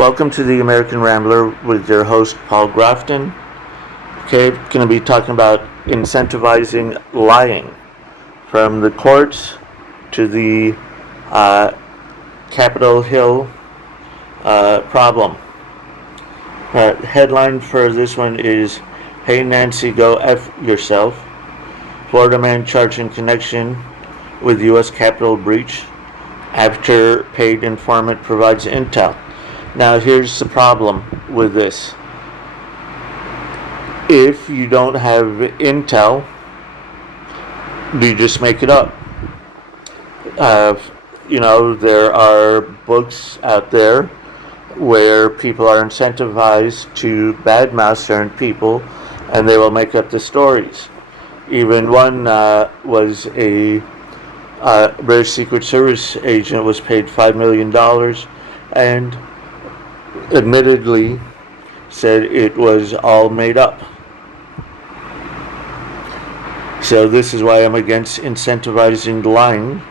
Welcome to the American Rambler with your host, Paul Grafton. Okay, going to be talking about incentivizing lying, from the courts to the Capitol Hill problem. Headline for this one is, "Hey Nancy, go F yourself. Florida man charged in connection with U.S. Capitol breach after paid informant provides intel." Now here's the problem with this. If you don't have intel, you just make it up. There are books out there where people are incentivized to badmouth certain people, and they will make up the stories. Even one was a British Secret Service agent was paid $5 million and admittedly said it was all made up. So this is why I'm against incentivizing lying.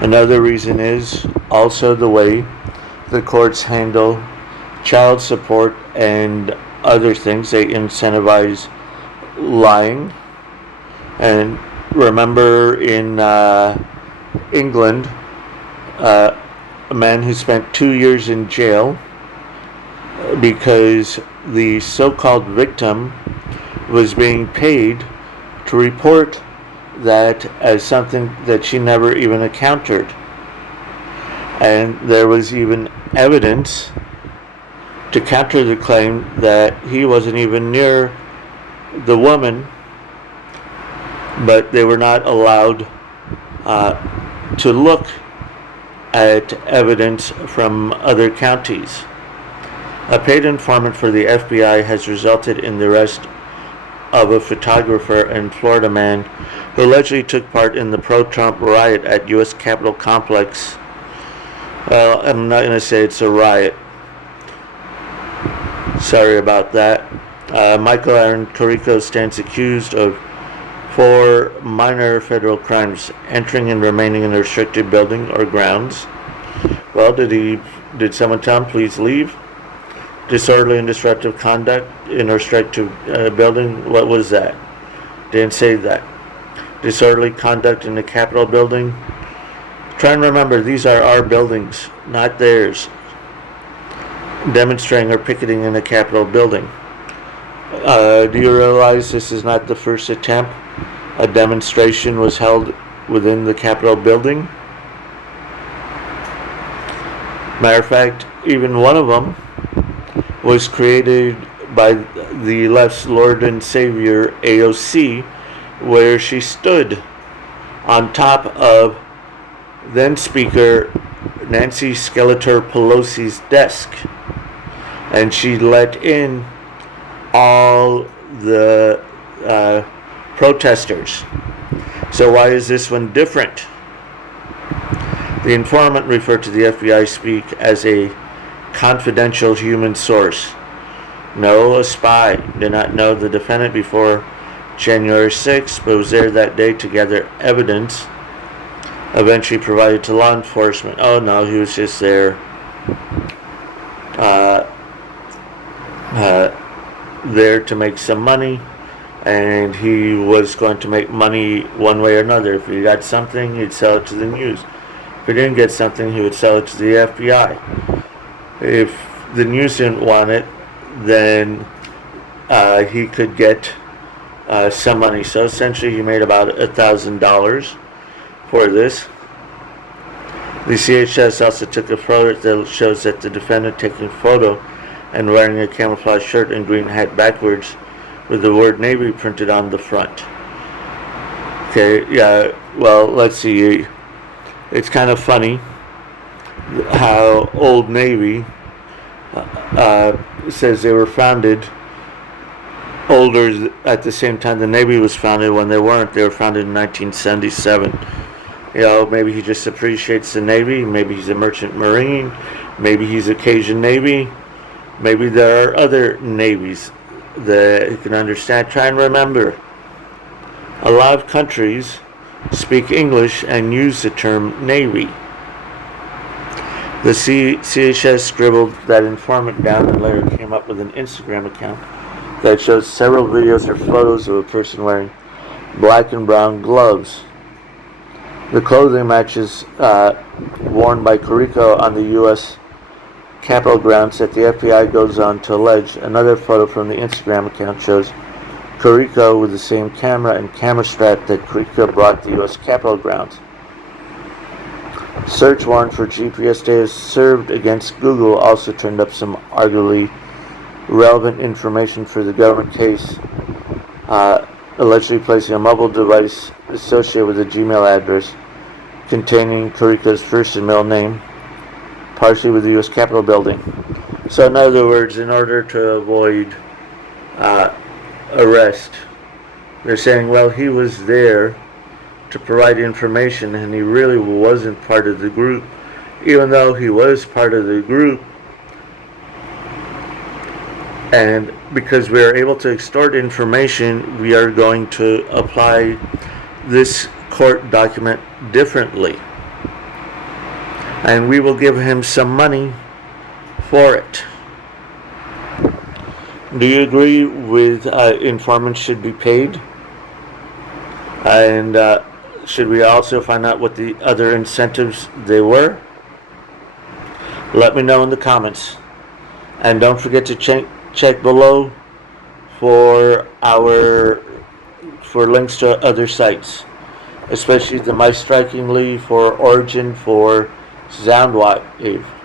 Another reason is also the way the courts handle child support and other things. They incentivize lying. And remember in England, a man who spent 2 years in jail because the so-called victim was being paid to report that as something that she never even encountered. And there was even evidence to counter the claim that he wasn't even near the woman, but they were not allowed to look at evidence from other counties. A paid informant for the FBI has resulted in the arrest of a photographer and Florida man who allegedly took part in the pro-Trump riot at U.S. Capitol complex. Well, I'm not going to say it's a riot. Sorry about that. Michael Aaron Carrico stands accused of 4 minor federal crimes: entering and remaining in a restricted building or grounds. Well, did someone tell him please leave? Disorderly and disruptive conduct in a restricted building. What was that? Didn't say that. Disorderly conduct in the Capitol building. Try and remember, these are our buildings, not theirs. Demonstrating or picketing in the Capitol building. Do you realize this is not the first attempt a demonstration was held within the Capitol building? Matter of fact, even one of them was created by the left's Lord and Savior AOC, where she stood on top of then Speaker Nancy Skeletor Pelosi's desk, and she let in all the protesters. So why is this one different? The informant referred to the FBI speak as a confidential human source. No, a spy. Did not know the defendant before January 6th, but was there that day to gather evidence eventually provided to law enforcement. Oh no, he was just there there to make some money, and he was going to make money one way or another. If he got something, he'd sell it to the news. If he didn't get something, he would sell it to the FBI. If the news didn't want it, then he could get some money. So essentially he made about $1,000 for this. The CHS also took a photo that shows that the defendant taking a photo and wearing a camouflage shirt and green hat backwards with the word Navy printed on the front. Okay, yeah, well, let's see. It's kind of funny how Old Navy says they were founded older at the same time the Navy was founded, when they weren't. They were founded in 1977. Maybe he just appreciates the Navy. Maybe he's a merchant marine. Maybe he's a Cajun Navy. Maybe there are other navies that you can understand. Try and remember, a lot of countries speak English and use the term Navy. The CHS scribbled that informant down and later came up with an Instagram account that shows several videos or photos of a person wearing black and brown gloves. The clothing matches worn by Carrico on the U.S. Capitol grounds that the FBI goes on to allege. Another photo from the Instagram account shows Carrico with the same camera and camera strap that Carrico brought to the U.S. Capitol grounds. Search warrant for GPS data served against Google also turned up some arguably relevant information for the government case, allegedly placing a mobile device associated with a Gmail address containing Carrico's first and middle name, partially with the U.S. Capitol building. So in other words, in order to avoid arrest, they're saying, well, he was there to provide information and he really wasn't part of the group, even though he was part of the group. And because we are able to extort information, we are going to apply this court document differently. And we will give him some money for it. Do you agree with informants should be paid? And should we also find out what the other incentives they were? Let me know in the comments. And don't forget to check below for links to other sites, especially the My Strikingly for Origin for Soundwave.